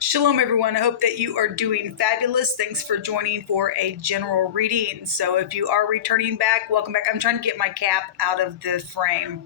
Shalom, everyone. I hope that you are doing fabulous. Thanks for joining for a general reading. So if you are returning back, welcome back. I'm trying to get my cap out of the frame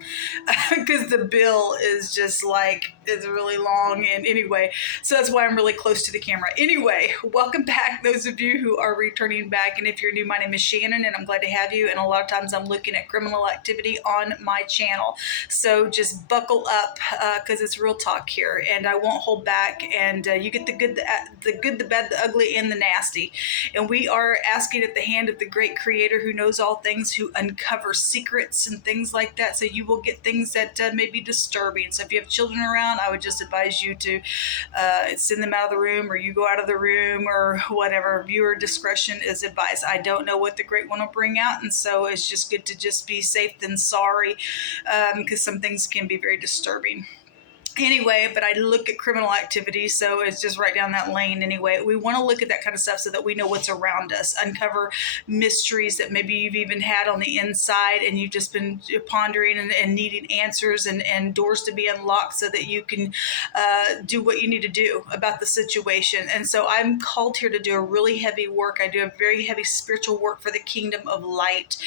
because the bill is just like, it's really long. And anyway, so that's why I'm really close to the camera. Anyway, welcome back, those of you who are returning back. And if you're new, my name is Shannon, and I'm glad to have you. And a lot of times I'm looking at criminal activity on my channel. So just buckle up because it's real talk here, and I won't hold back. And you get the good, the bad, the ugly, and the nasty. And we are asking at the hand of the great Creator who knows all things, who uncovers secrets and things like that. So you will get things that may be disturbing. So if you have children around, I would just advise you to send them out of the room, or you go out of the room, or whatever. Viewer discretion is advised. I don't know what the great one will bring out, and so it's just good to just be safe than sorry, because some things can be very disturbing. Anyway, but I look at criminal activity, so it's just right down that lane. Anyway, we want to look at that kind of stuff so that we know what's around us, uncover mysteries that maybe you've even had on the inside, and you've just been pondering and needing answers and doors to be unlocked so that you can do what you need to do about the situation. And so I'm called here to do a really heavy work. I do a very heavy spiritual work for the kingdom of light,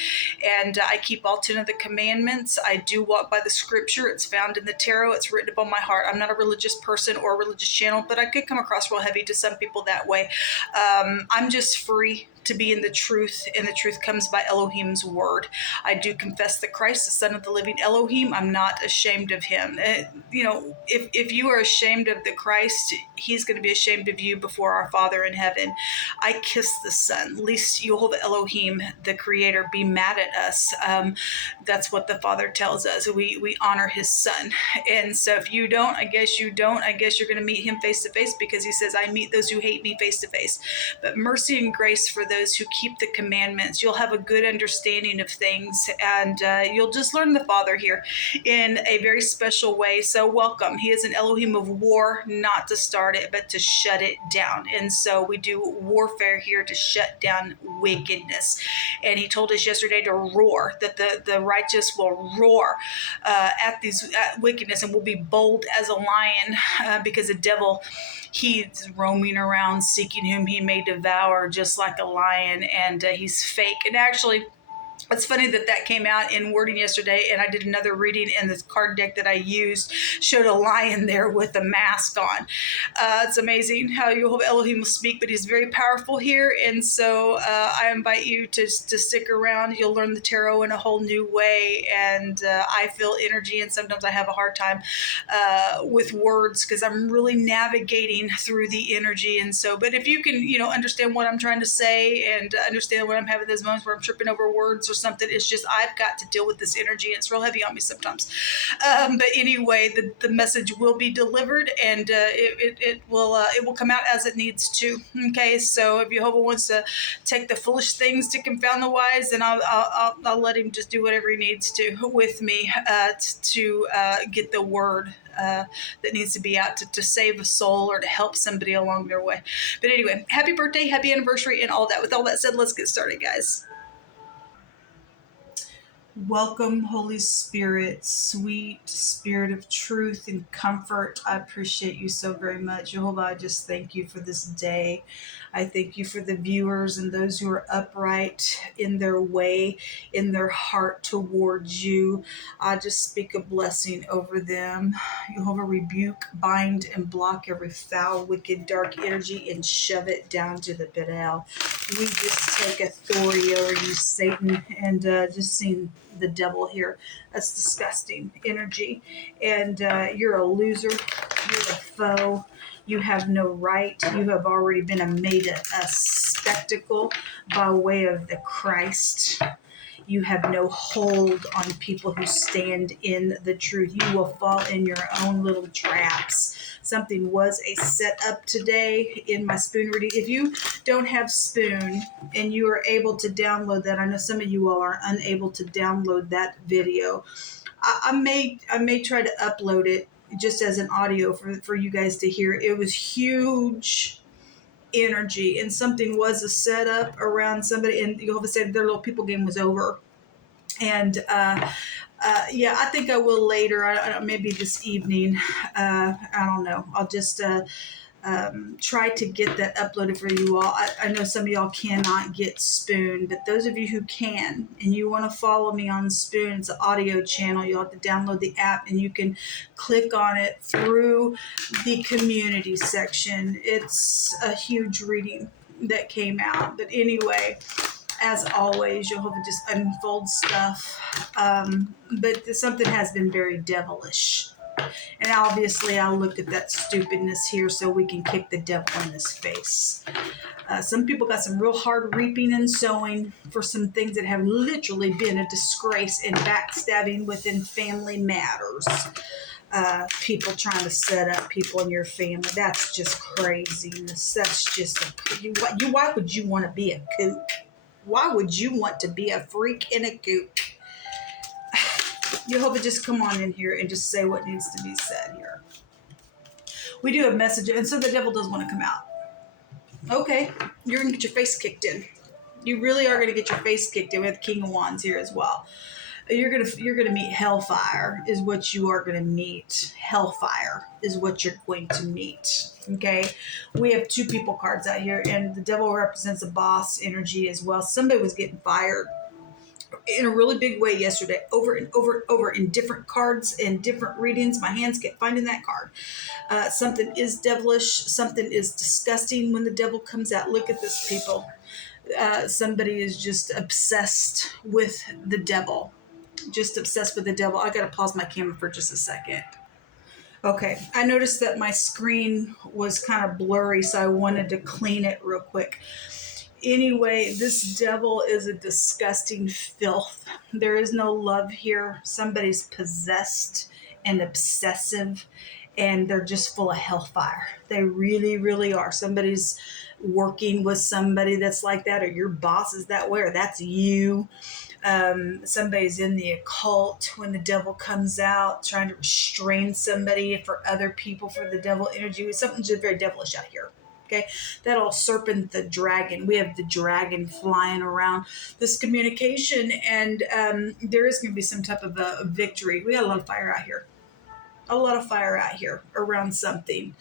and I keep all 10 of the commandments. I do walk by the scripture. It's found in the tarot. It's written upon my heart. I'm not a religious person or a religious channel, but I could come across real heavy to some people that way. I'm just free to be in the truth, and the truth comes by Elohim's word. I do confess that Christ, the Son of the living Elohim. I'm not ashamed of him. If you are ashamed of the Christ, he's going to be ashamed of you before our Father in heaven. I kiss the Son, lest Jehovah Elohim, the Creator, be mad at us. That's what the Father tells us. We honor his Son. And so if you don't, I guess you don't. I guess you're going to meet him face to face, because he says, I meet those who hate me face to face. But mercy and grace for those who keep the commandments. You'll have a good understanding of things, and you'll just learn the Father here in a very special way. So welcome. He is an Elohim of war, not to start it, but to shut it down. And so we do warfare here to shut down wickedness. And he told us yesterday to roar, that the righteous will roar at these wickedness, and will be bold as a lion, because the devil, he's roaming around seeking whom he may devour, just like a lion, and he's fake. And actually, it's funny that came out in wording yesterday, and I did another reading, and the card deck that I used showed a lion there with a mask on. It's amazing how Jehovah Elohim will speak, but he's very powerful here. And so I invite you to stick around. You'll learn the tarot in a whole new way, and I feel energy, and sometimes I have a hard time with words because I'm really navigating through the energy. And so, but if you can, understand what I'm trying to say, and understand when I'm having those moments where I'm tripping over words or something, it's just I've got to deal with this energy, and it's real heavy on me sometimes. But anyway, the message will be delivered, and it will come out as it needs to. Okay, so if Jehovah wants to take the foolish things to confound the wise, then I'll let him just do whatever he needs to with me to get the word that needs to be out to save a soul or to help somebody along their way. But anyway, happy birthday, happy anniversary, and all that. With all that said, let's get started, guys. Welcome, Holy Spirit, sweet Spirit of truth and comfort. I appreciate you so very much. Jehovah, I just thank you for this day. I thank you for the viewers and those who are upright in their way, in their heart towards you. I just speak a blessing over them. Jehovah, rebuke, bind, and block every foul, wicked, dark energy and shove it down to the pit of hell. We just take authority over you, Satan, and just seeing the devil here. That's disgusting energy. And you're a loser. You're a foe. You have no right. You have already been made a spectacle by way of the Christ. You have no hold on people who stand in the truth. You will fall in your own little traps. Something was a setup today in my spoon reading. If you don't have Spoon and you are able to download that, I know some of you all are unable to download that video. I may try to upload it just as an audio for you guys to hear. It was huge energy, and something was a setup around somebody, and Jehovah said their little people game was over. And yeah, I think I will later, maybe this evening. I don't know. I'll just try to get that uploaded for you all. I know some of y'all cannot get Spoon, but those of you who can and you want to follow me on Spoon, it's an audio channel. You'll have to download the app and you can click on it through the community section. It's a huge reading that came out. But anyway, as always, Jehovah just unfolds stuff. But something has been very devilish. And obviously, I'll look at that stupidness here so we can kick the devil in his face. Some people got some real hard reaping and sowing for some things that have literally been a disgrace and backstabbing within family matters. People trying to set up people in your family. That's just craziness. That's just why would you want to be a kook? Why would you want to be a freak in a kook? Jehovah, just come on in here and just say what needs to be said here. We do have a message, and so the devil does want to come out. Okay, you're going to get your face kicked in. You really are going to get your face kicked in. We have the King of Wands here as well. You're gonna meet hellfire is what you are going to meet. Hellfire is what you're going to meet. Okay, we have 2 people cards out here, and the devil represents a boss energy as well. Somebody was getting fired in a really big way yesterday, over and over and over in different cards and different readings. My hands kept finding that card. Something is devilish. Something is disgusting when the devil comes out. Look at this, people. Somebody is just obsessed with the devil. Just obsessed with the devil. I got to pause my camera for just a second. Okay, I noticed that my screen was kind of blurry, so I wanted to clean it real quick. Anyway, this devil is a disgusting filth. There is no love here. Somebody's possessed and obsessive, and they're just full of hellfire. They really, really are. Somebody's working with somebody that's like that, or your boss is that way, or that's you. Somebody's in the occult when the devil comes out, trying to restrain somebody for other people, for the devil energy. Something's just very devilish out here. Okay, that old serpent, the dragon. We have the dragon flying around this communication, and there is going to be some type of a victory. We got a lot of fire out here. A lot of fire out here around something.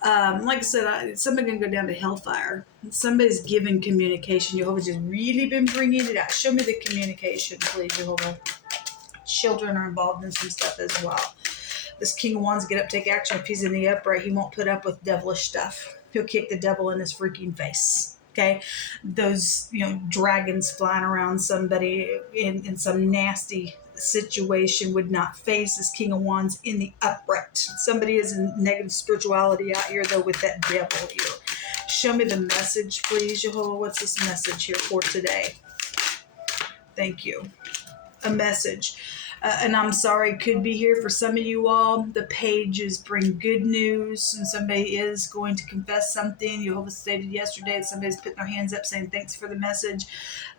Like I said, somebody's going to go down to hellfire. Somebody's giving communication. Jehovah's just really been bringing it out. Show me the communication, please, Jehovah. Children are involved in some stuff as well. This King of Wands, get up, take action. If he's in the upright, he won't put up with devilish stuff. He'll kick the devil in his freaking face. Okay, those dragons flying around somebody in some nasty situation would not face this King of Wands in the upright. Somebody is in negative spirituality out here though with that devil here. Show me the message, please, Jehovah. What's this message here for today? Thank you. A message. And I'm sorry, could be here for some of you all. The pages bring good news, and somebody is going to confess something. Jehovah stated yesterday that somebody's putting their hands up saying thanks for the message.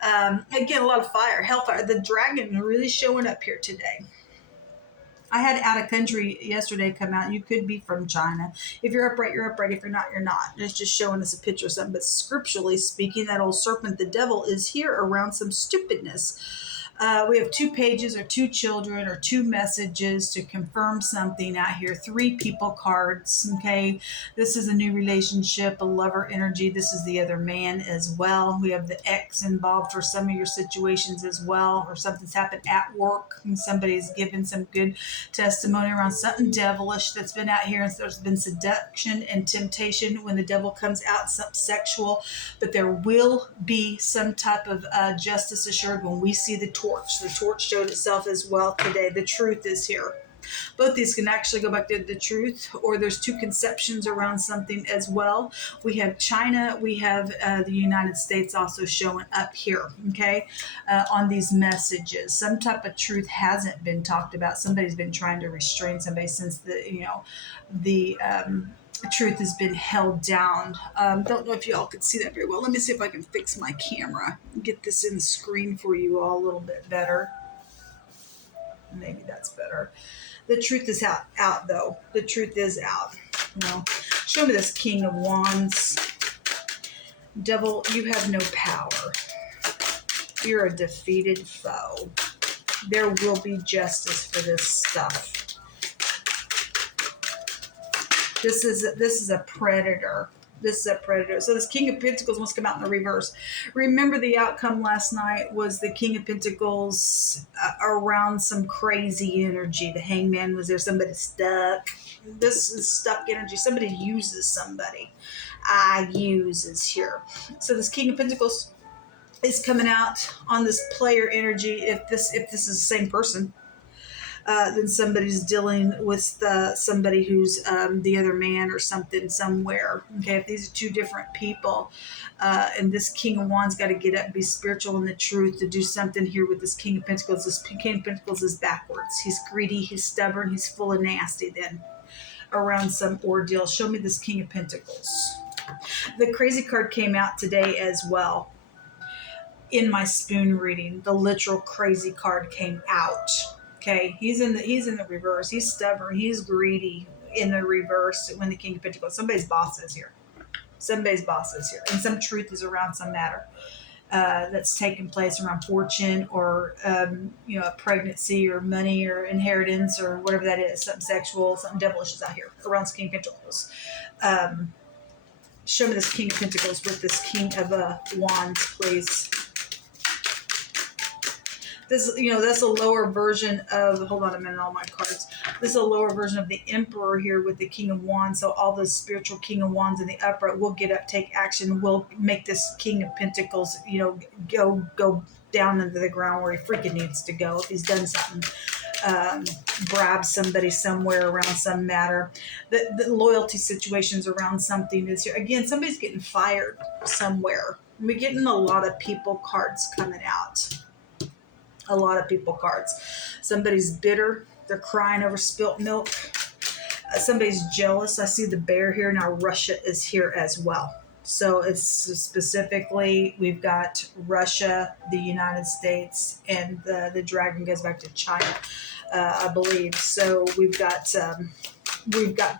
Again, a lot of fire, hellfire. The dragon really showing up here today. I had out of country yesterday come out. You could be from China. If you're upright, you're upright. If you're not, you're not. It's just showing us a picture of something. But scripturally speaking, that old serpent, the devil, is here around some stupidness. We have 2 pages or 2 children or 2 messages to confirm something out here. 3 people cards. Okay. This is a new relationship, a lover energy. This is the other man as well. We have the ex involved for some of your situations as well, or something's happened at work and somebody's given some good testimony around something devilish that's been out here. And there's been seduction and temptation when the devil comes out, something sexual, but there will be some type of justice assured when we see the torch. The torch showed itself as well today. The truth is here. Both these can actually go back to the truth, or there's 2 conceptions around something as well. We have China, we have the United States also showing up here, okay, on these messages. Some type of truth hasn't been talked about. Somebody's been trying to restrain somebody since the truth has been held down. Don't know if y'all could see that very well. Let me see if I can fix my camera, get this in the screen for you all a little bit better. Maybe that's better. The truth is out though. The truth is out. Show me this King of Wands. Devil, you have no power. You're a defeated foe. There will be justice for this stuff. This is a predator. This is a predator. So this King of Pentacles wants to come out in the reverse. Remember, the outcome last night was the King of Pentacles around some crazy energy. The Hangman was there. Somebody stuck. This is stuck energy. Somebody uses somebody. Uses here. So this King of Pentacles is coming out on this player energy. If this is the same person, then somebody's dealing with somebody who's the other man or something somewhere. Okay, if these are two different people, and this King of Wands got to get up and be spiritual in the truth to do something here with this King of Pentacles. This King of Pentacles is backwards. He's greedy, he's stubborn, he's full of nasty then around some ordeal. Show me this King of Pentacles. The crazy card came out today as well. In my spoon reading, the literal crazy card came out. Okay, he's in the reverse. He's stubborn. He's greedy in the reverse when the King of Pentacles. Somebody's boss is here. Somebody's boss is here, and some truth is around some matter that's taking place around fortune or a pregnancy or money or inheritance or whatever that is. Something sexual, something devilish is out here around this King of Pentacles. Show me this King of Pentacles with this King of Wands, please. This, that's a lower version of, hold on a minute, all my cards. This is a lower version of the Emperor here with the King of Wands. So all the spiritual King of Wands in the upright will get up, take action, will make this King of Pentacles, go down into the ground where he freaking needs to go if he's done something. Bribe somebody somewhere around some matter. The loyalty situations around something is here. Again, somebody's getting fired somewhere. We're getting a lot of people cards coming out. A lot of people cards. Somebody's bitter. They're crying over spilt milk. Somebody's jealous. I see the bear here. Now Russia is here as well. So it's specifically, we've got Russia, the United States, and the dragon goes back to China, I believe. So we've got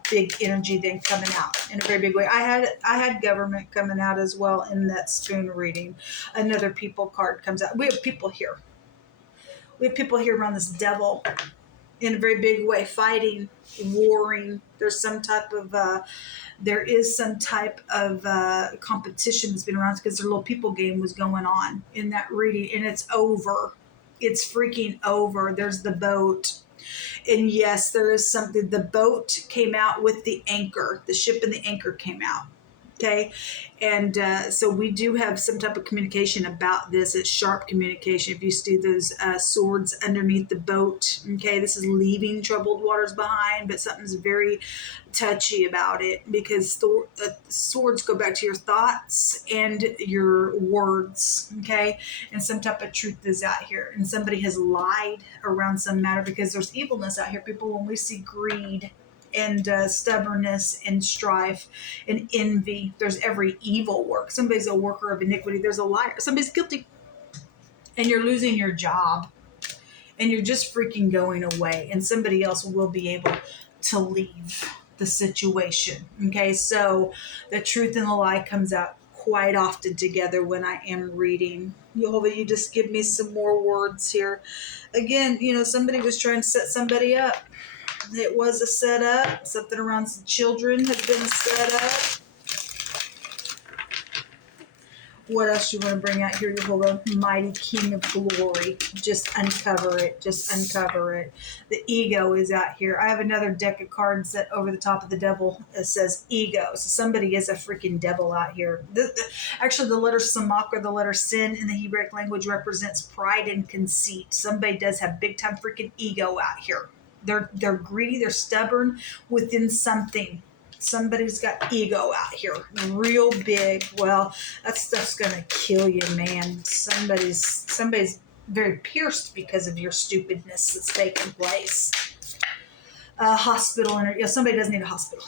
big energy then coming out in a very big way. I had government coming out as well in that spoon reading. Another people card comes out. We have people here. We have people here around this devil in a very big way, fighting, warring. There's some type of, competition that's been around because their little people game was going on in that reading, and it's over. It's freaking over. There's the boat. And yes, there is something. The boat came out with the anchor. The ship and the anchor came out. Okay. And so we do have some type of communication about this. It's sharp communication. If you see those swords underneath the boat, okay, this is leaving troubled waters behind, but something's very touchy about it because swords go back to your thoughts and your words, okay? And some type of truth is out here. And somebody has lied around some matter because there's evilness out here. People, when we see greed and stubbornness and strife and envy, there's every evil work. Somebody's a worker of iniquity. There's a liar. Somebody's guilty. And you're losing your job. And you're just freaking going away. And somebody else will be able to leave the situation. Okay, so the truth and the lie comes out quite often together when I am reading. Jehovah, you just give me some more words here. Again, somebody was trying to set somebody up. It was a setup. Something around some children has been set up. What else do you want to bring out here, Jehovah? Mighty King of Glory. Just uncover it. Just uncover it. The ego is out here. I have another deck of cards that over the top of the devil says ego. So somebody is a freaking devil out here. Actually, the letter Samak or the letter Sin in the Hebraic language represents pride and conceit. Somebody does have big time freaking ego out here. They're greedy, they're stubborn within something. Somebody's got ego out here, real big. Well, that stuff's gonna kill you, man. Somebody's very pierced because of your stupidness that's taking place. Hospital, somebody does need a hospital.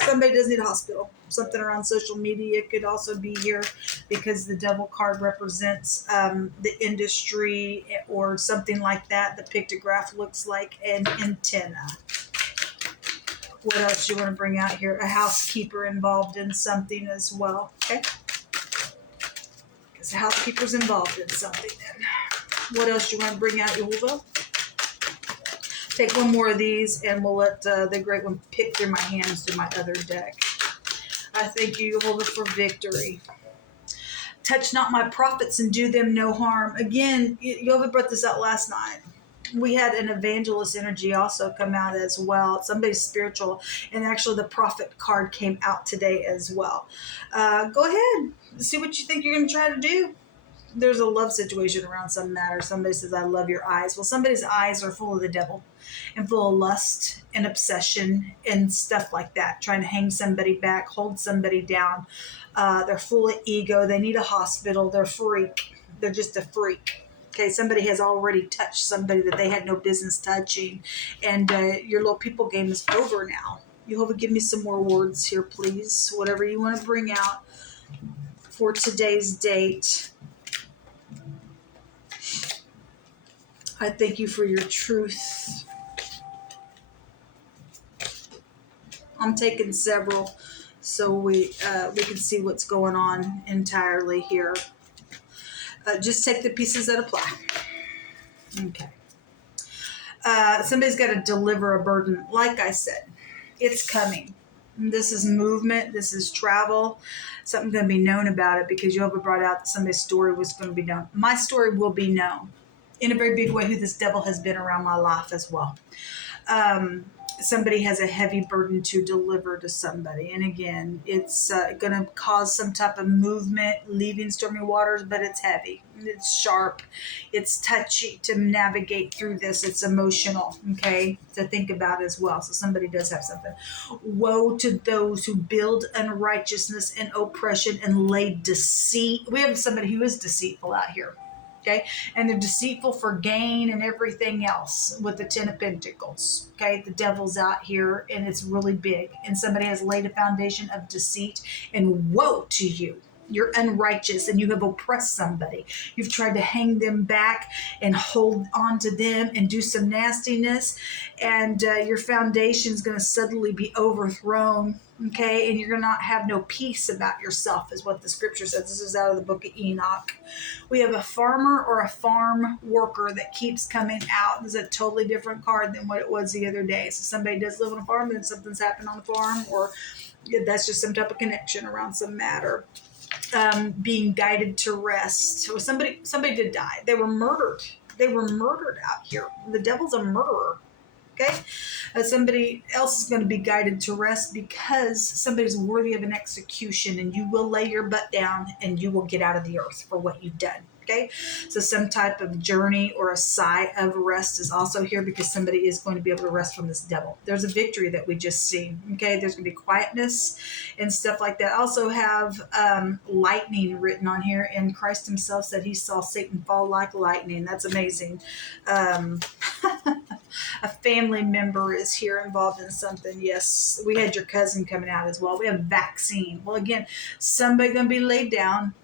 Somebody does need a hospital. Something around social media could also be here because the devil card represents the industry or something like that. The pictograph looks like an antenna. What else do you want to bring out here? A housekeeper involved in something as well. Okay. Because the housekeeper's involved in something then. What else do you want to bring out, Yehovah? Take one more of these, and we'll let the Great One pick through my hands through my other deck. I thank you, Jehovah, for victory. Touch not my prophets and do them no harm. Again, Jehovah brought this out last night. We had an evangelist energy also come out as well. Somebody's spiritual, and actually the prophet card came out today as well. Go ahead, see what you think you're going to try to do. There's a love situation around some matter. Somebody says, I love your eyes. Well, somebody's eyes are full of the devil and full of lust and obsession and stuff like that, trying to hang somebody back, hold somebody down. They're full of ego. They need a hospital. They're a freak. They're just a freak. Okay, somebody has already touched somebody that they had no business touching, and your little people game is over now. Jehovah, give me some more words here, please. Whatever you want to bring out for today's date. I thank you for your truth. I'm taking several so we can see what's going on entirely here. Just take the pieces that apply. Okay. Somebody's got to deliver a burden. Like I said, it's coming. This is movement. This is travel. Something's going to be known about it because Jehovah brought out that somebody's story was going to be known. My story will be known in a very big way, who this devil has been around my life as well. Somebody has a heavy burden to deliver to somebody. And again, it's going to cause some type of movement, leaving stormy waters, but it's heavy. It's sharp. It's touchy to navigate through this. It's emotional, okay, to think about as well. So somebody does have something. Woe to those who build unrighteousness and oppression and lay deceit. We have somebody who is deceitful out here. Okay, and they're deceitful for gain and everything else with the 10 of Pentacles. Okay, the devil's out here and it's really big. And somebody has laid a foundation of deceit, and woe to you. You're unrighteous and you have oppressed somebody. You've tried to hang them back and hold on to them and do some nastiness. And your foundation is going to suddenly be overthrown. Okay, and you're going to not have no peace about yourself, is what the scripture says. This is out of the book of Enoch. We have a farmer or a farm worker that keeps coming out. This is a totally different card than what it was the other day. So somebody does live on a farm and something's happened on the farm, or that's just some type of connection around some matter. Being guided to rest. So somebody did die. They were murdered. They were murdered out here. The devil's a murderer. Okay, somebody else is going to be guided to rest because somebody's worthy of an execution, and you will lay your butt down and you will get out of the earth for what you've done. Okay, so some type of journey or a sigh of rest is also here because somebody is going to be able to rest from this devil. There's a victory that we just see. Okay, there's going to be quietness and stuff like that. I also have lightning written on here, and Christ himself said he saw Satan fall like lightning. That's amazing. A family member is here involved in something. Yes, we had your cousin coming out as well. We have vaccine. Well, again, somebody going to be laid down.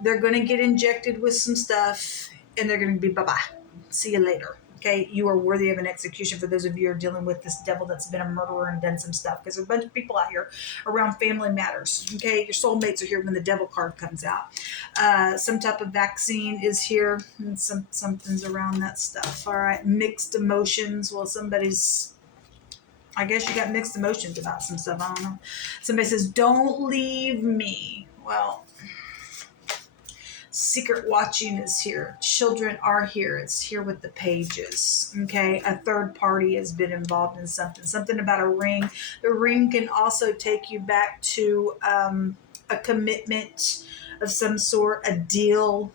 They're going to get injected with some stuff, and they're going to be bye-bye. See you later. Okay, you are worthy of an execution for those of you who are dealing with this devil that's been a murderer and done some stuff. Because there's a bunch of people out here around family matters. Okay, your soulmates are here when the devil card comes out. Some type of vaccine is here, and something's around that stuff. All right, mixed emotions. Well, I guess you got mixed emotions about some stuff. I don't know. Somebody says, don't leave me. Well, secret watching is here. Children are here. It's here with the pages. Okay. A third party has been involved in something. Something about a ring. The ring can also take you back to a commitment of some sort, a deal.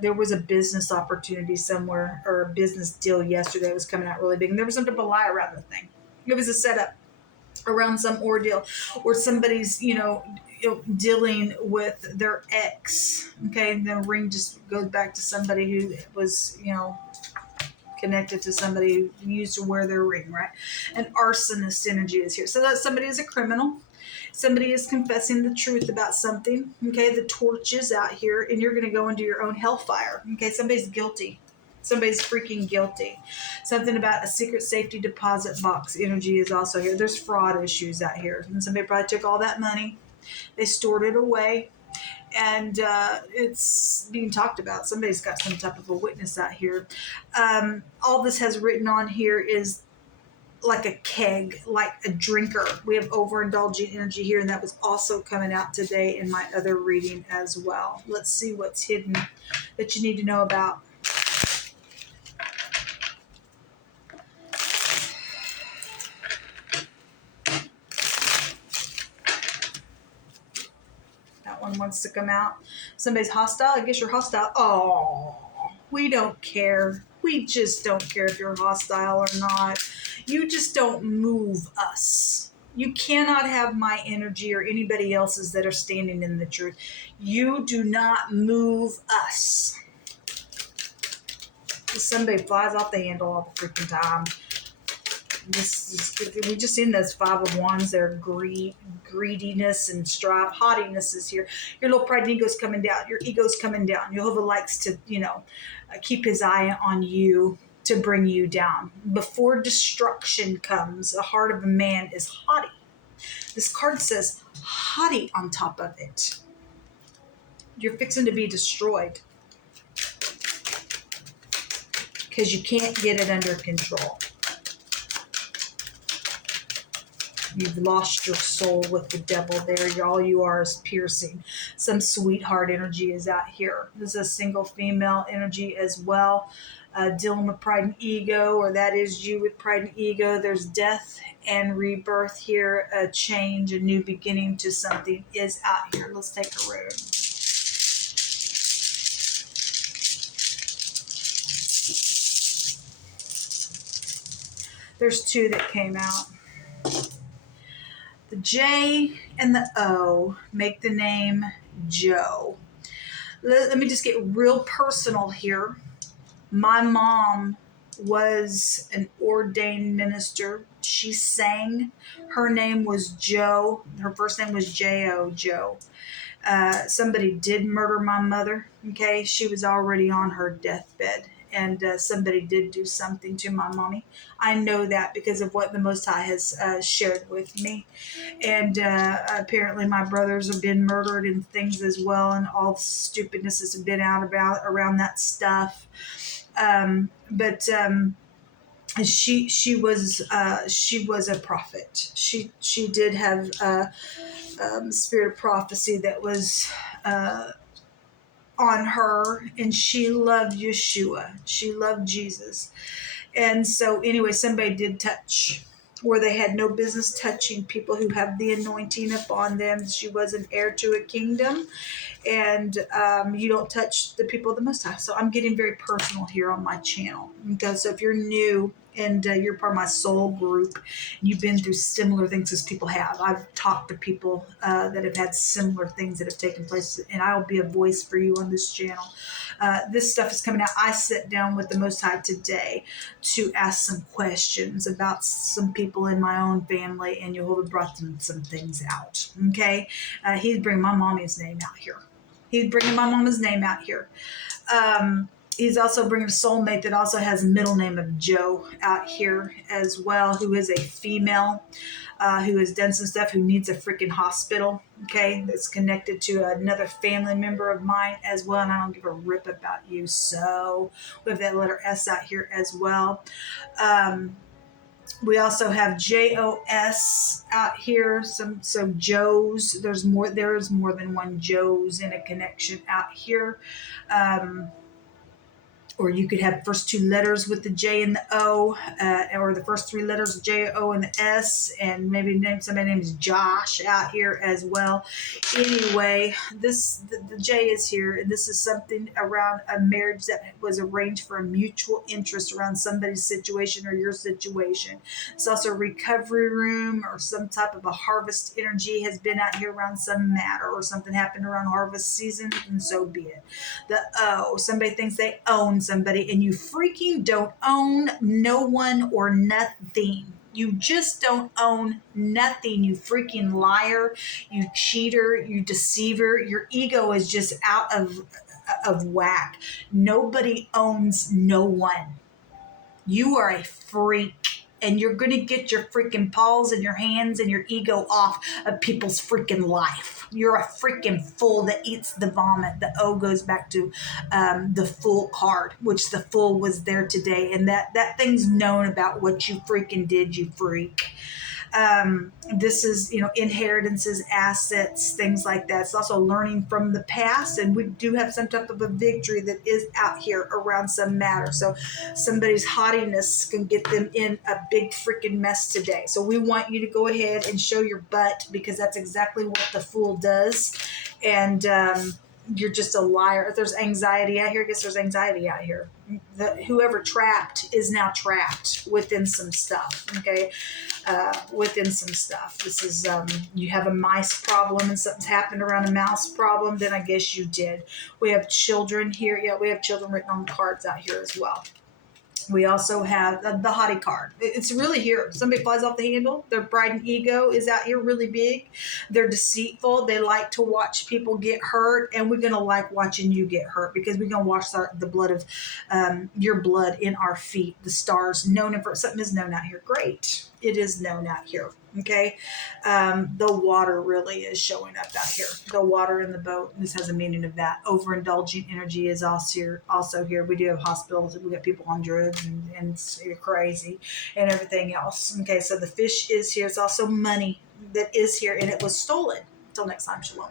There was a business opportunity somewhere, or a business deal yesterday that was coming out really big. And there was something to lie around the thing. It was a setup around some ordeal, or somebody's, dealing with their ex. Okay, and the ring just goes back to somebody who was, connected to somebody who used to wear their ring, right? An arsonist energy is here. So that somebody is a criminal. Somebody is confessing the truth about something. Okay, the torch is out here, and you're going to go into your own hellfire. Okay, somebody's guilty. Somebody's freaking guilty. Something about a secret safety deposit box energy is also here. There's fraud issues out here. And somebody probably took all that money. They stored it away. and it's being talked about. Somebody's got some type of a witness out here. All this has written on here is like a keg, like a drinker. We have overindulging energy here, and that was also coming out today in my other reading as well. Let's see what's hidden that you need to know about. That one wants to come out. Somebody's hostile. I guess you're hostile. Oh, we don't care. We just don't care if you're hostile or not. You just don't move us. You cannot have my energy or anybody else's that are standing in the truth. You do not move us. Somebody flies off the handle all the freaking time. We just seen those 5 of Wands there. Greediness and strife. Haughtiness is here. Your little pride and ego's coming down. Your ego's coming down. Jehovah likes to, keep his eye on you to bring you down. Before destruction comes, the heart of a man is haughty. This card says haughty on top of it. You're fixing to be destroyed because you can't get it under control. You've lost your soul with the devil there. All you are is piercing. Some sweetheart energy is out here. This is a single female energy as well. Dealing with pride and ego, or that is you with pride and ego. There's death and rebirth here. A change, a new beginning to something is out here. Let's take a road. There's 2 that came out. The J and the O make the name Joe. Let me just get real personal here. My mom was an ordained minister. She sang. Her name was Joe. Her first name was J-O, Joe. Somebody did murder my mother. Okay, she was already on her deathbed. And somebody did do something to my mommy. I know that because of what the Most High has shared with me. And apparently my brothers have been murdered and things as well, and all the stupidness has been out about around that stuff. But she was a prophet. She did have spirit of prophecy that was on her, and she loved Yeshua. She loved Jesus. And so anyway, somebody did touch where they had no business touching, people who have the anointing upon them. She was an heir to a kingdom, and you don't touch the people of the Most High. So I'm getting very personal here on my channel. Okay, so if you're new and you're part of my soul group, and you've been through similar things as people have. I've talked to people that have had similar things that have taken place, and I'll be a voice for you on this channel. This stuff is coming out. I sat down with the Most High today to ask some questions about some people in my own family, and Jehovah brought them some things out. Okay, he's bringing my mommy's name out here. He's bringing my mama's name out here. He's also bringing a soulmate that also has a middle name of Joe out here as well, who is a female, who has done some stuff, who needs a freaking hospital, okay, that's connected to another family member of mine as well, and I don't give a rip about you. So we have that letter S out here as well. We also have JOS out here. So Joes. There is more than one Joes in a connection out here. Or you could have first 2 letters with the J and the O, or the first 3 letters, J, O, and the S, and maybe somebody named Josh out here as well. Anyway, the J is here, and this is something around a marriage that was arranged for a mutual interest around somebody's situation or your situation. It's also a recovery room, or some type of a harvest energy has been out here around some matter, or something happened around harvest season, and so be it. The O, somebody thinks they own somebody, and you freaking don't own no one or nothing. You just don't own nothing, you freaking liar, you cheater, you deceiver. Your ego is just out of whack. Nobody owns no one. You are a freak. and you're going to get your freaking paws and your hands and your ego off of people's freaking life. You're a freaking fool that eats the vomit. The O goes back to the Fool card, which the Fool was there today. And that thing's known about what you freaking did, you freak. This is, inheritances, assets, things like that. It's also learning from the past, and we do have some type of a victory that is out here around some matter. So somebody's haughtiness can get them in a big freaking mess today. So we want you to go ahead and show your butt, because that's exactly what the Fool does. And you're just a liar. If there's anxiety out here, I guess there's anxiety out here. Whoever trapped is now trapped within some stuff. Okay. Within some stuff. This is, you have a mice problem and something's happened around a mouse problem, then I guess you did. We have children here. Yeah, we have children written on cards out here as well. We also have the haughty card. It's really here. Somebody flies off the handle. Their pride and ego is out here really big. They're deceitful. They like to watch people get hurt, and we're going to like watching you get hurt, because we're going to watch the blood of your blood in our feet. The stars known for something is known out here. Great. It is known out here. Okay. The water really is showing up out here. The water in the boat. This has a meaning of that. Overindulging energy is also here. We do have hospitals. We got people on drugs and crazy and everything else. Okay. So the fish is here. It's also money that is here, and it was stolen. Until next time. Shalom.